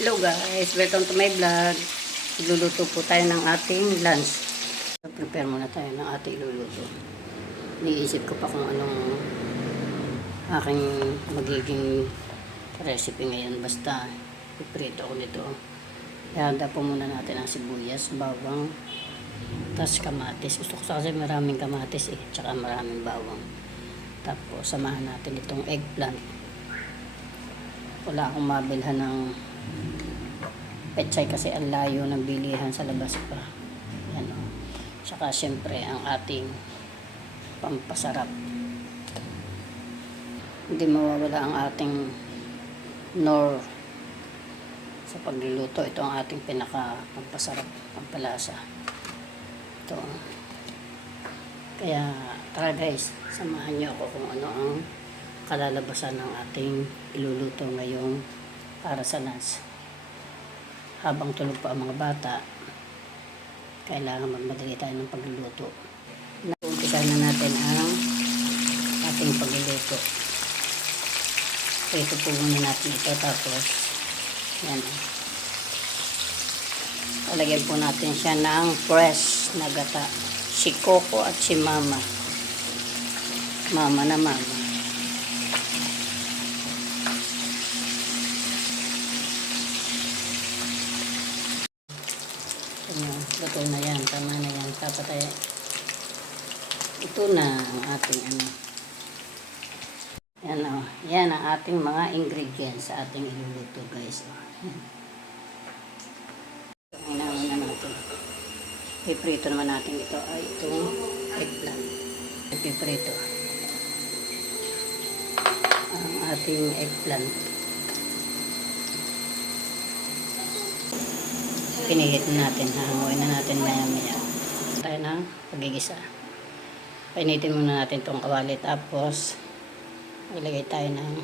Hello guys, welcome to my vlog. Iluluto po tayo ng ating lunch. Prepare muna tayo ng ating iluluto. Iniisip ko pa kung anong aking magiging recipe ngayon. Basta iprito ko nito. Ihanda po muna natin ang sibuyas, bawang, tas kamatis. Gusto ko kasi maraming kamatis tsaka maraming bawang. Tapos samahan natin itong eggplant. Wala akong mabilhan ng pechay kasi ang layo ng bilihan sa labas pa. Yan o. Saka syempre ang ating pampasarap. Hindi mawawala ang ating nor sa pagluluto. Ito ang ating pinaka pampasarap, pampalasa. Ito. Kaya tara guys, samahan niyo ako kung ano ang kalalabasan ng ating iluluto ngayong para sa lunch. Habang tulog pa ang mga bata, kailangan magmadali tayo ng pagluluto. Umpisa na natin ang ating pagluluto. Ito po muna natin ito, tapos yan. Palagyan po natin siya ng fresh na gata. Si Coco at si Mama. Mama na Mama. Luto na yan, tama na yan. Tapos ito na ang ating yan o, yan ang ating mga ingredients sa ating iluluto guys. Inauna na natin. Piprito naman natin ito ay itong eggplant. Piprito ang ating eggplant. Pinihit na natin, hanguin na natin maya-maya. Tayo ng pagigisa. Painitin muna natin itong kawali, tapos ilagay tayo ng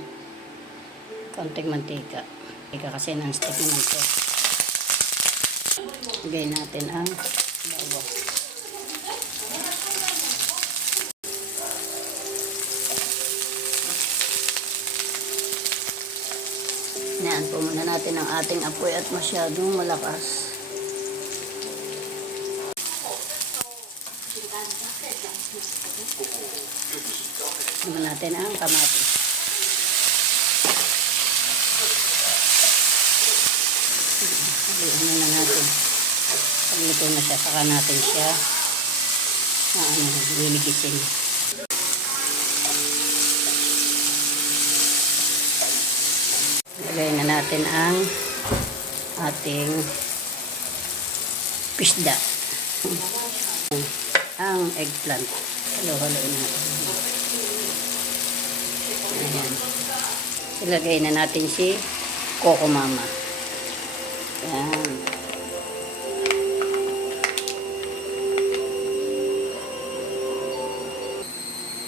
konting mantika. Mantika kasi non-stick naman ito. Ilagay natin ang bawang. Yan po muna natin ang ating apoy at masyadong malakas. Naman natin ang kamatis. Haluin na natin. Pagluto na siya, saka natin siya liligisin. Lagay na natin ang ating pisda. Ang eggplant. Halo-haloin natin. Ayan. Ilagay na natin si Coco Mama. Ayan.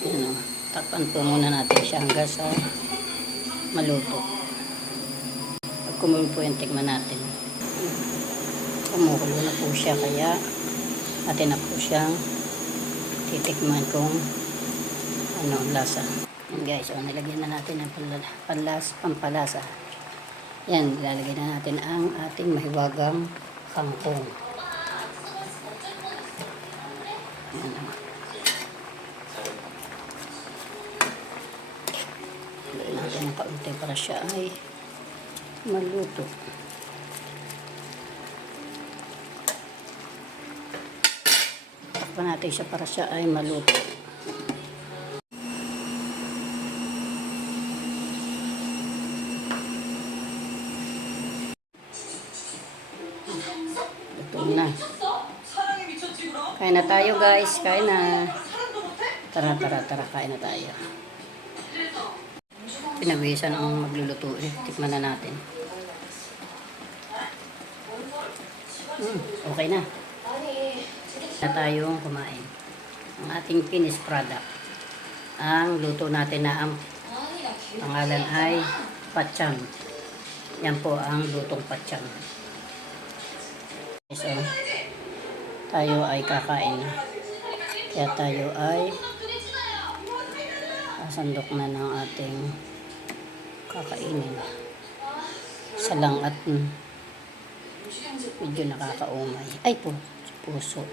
Ayan o. Takpan po muna natin siya hanggang sa maluto. Pag kumulo po yung tikman natin. Kumukulo na po siya, kaya atin na po siyang titikman kung ano ang lasa. Yan guys, nilagyan na natin ang pampalasa. Yan, ilalagay na natin ang ating mahiwagang kangkong. Yan. Ilagay natin ang kaunti para siya ay maluto. Takpan natin siya para siya ay maluto. Ito na. Kain na tayo guys. Kain na. Tara, kain na tayo. Pinawisan ang magluluto. Tikman na natin. Okay na. Na tayong kumain. Ang ating finished product. Ang luto natin na ang pangalan ay pachang. Yan po ang lutong pachang. So, tayo ay kakain na. Kaya tayo ay sasandok na ng ating kakainin. Isa lang at medyo nakakaumay. Ay po, puso.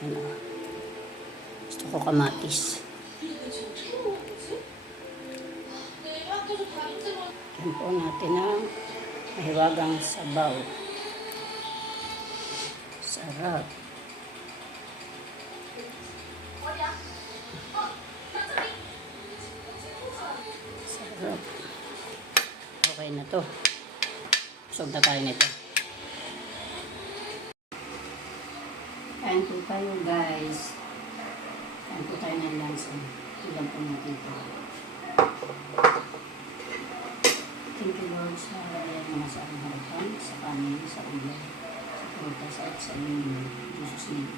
Ano, gusto ko kamatis. Yan po natin ang mahiwagang sabaw. Sarap. Sarap. Okay na to. Busog na tayo nito. Kain po tayo guys. Kain po tayo ng lunch. Ilan po natin ito. Thank you Lord sa mga sa aming harapan, sa kanin, sa ulam, sa prutas at sa inyong Jesus name.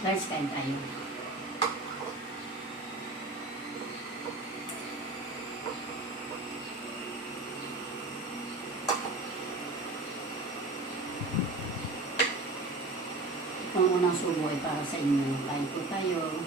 Guys, kain tayo. Itong unang subo ay para sa inyo. Kain po tayo.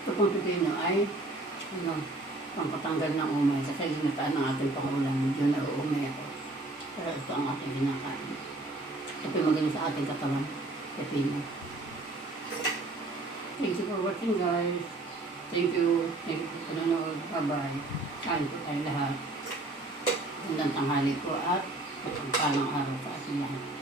Ito pong pipino ay pampatanggal ng umay. Kasi ginataan ng ating pangulam. Medyo nauumay ako. Pero ito ang ating ginakain. Ito po magaling sa ating katawan. Pipino. Thank you for watching guys. Thank you. Thank you for panonood. Bye-bye. Kain po tayo lahat. Gandang tanghali po at pagpagpalang araw sa ating lahat.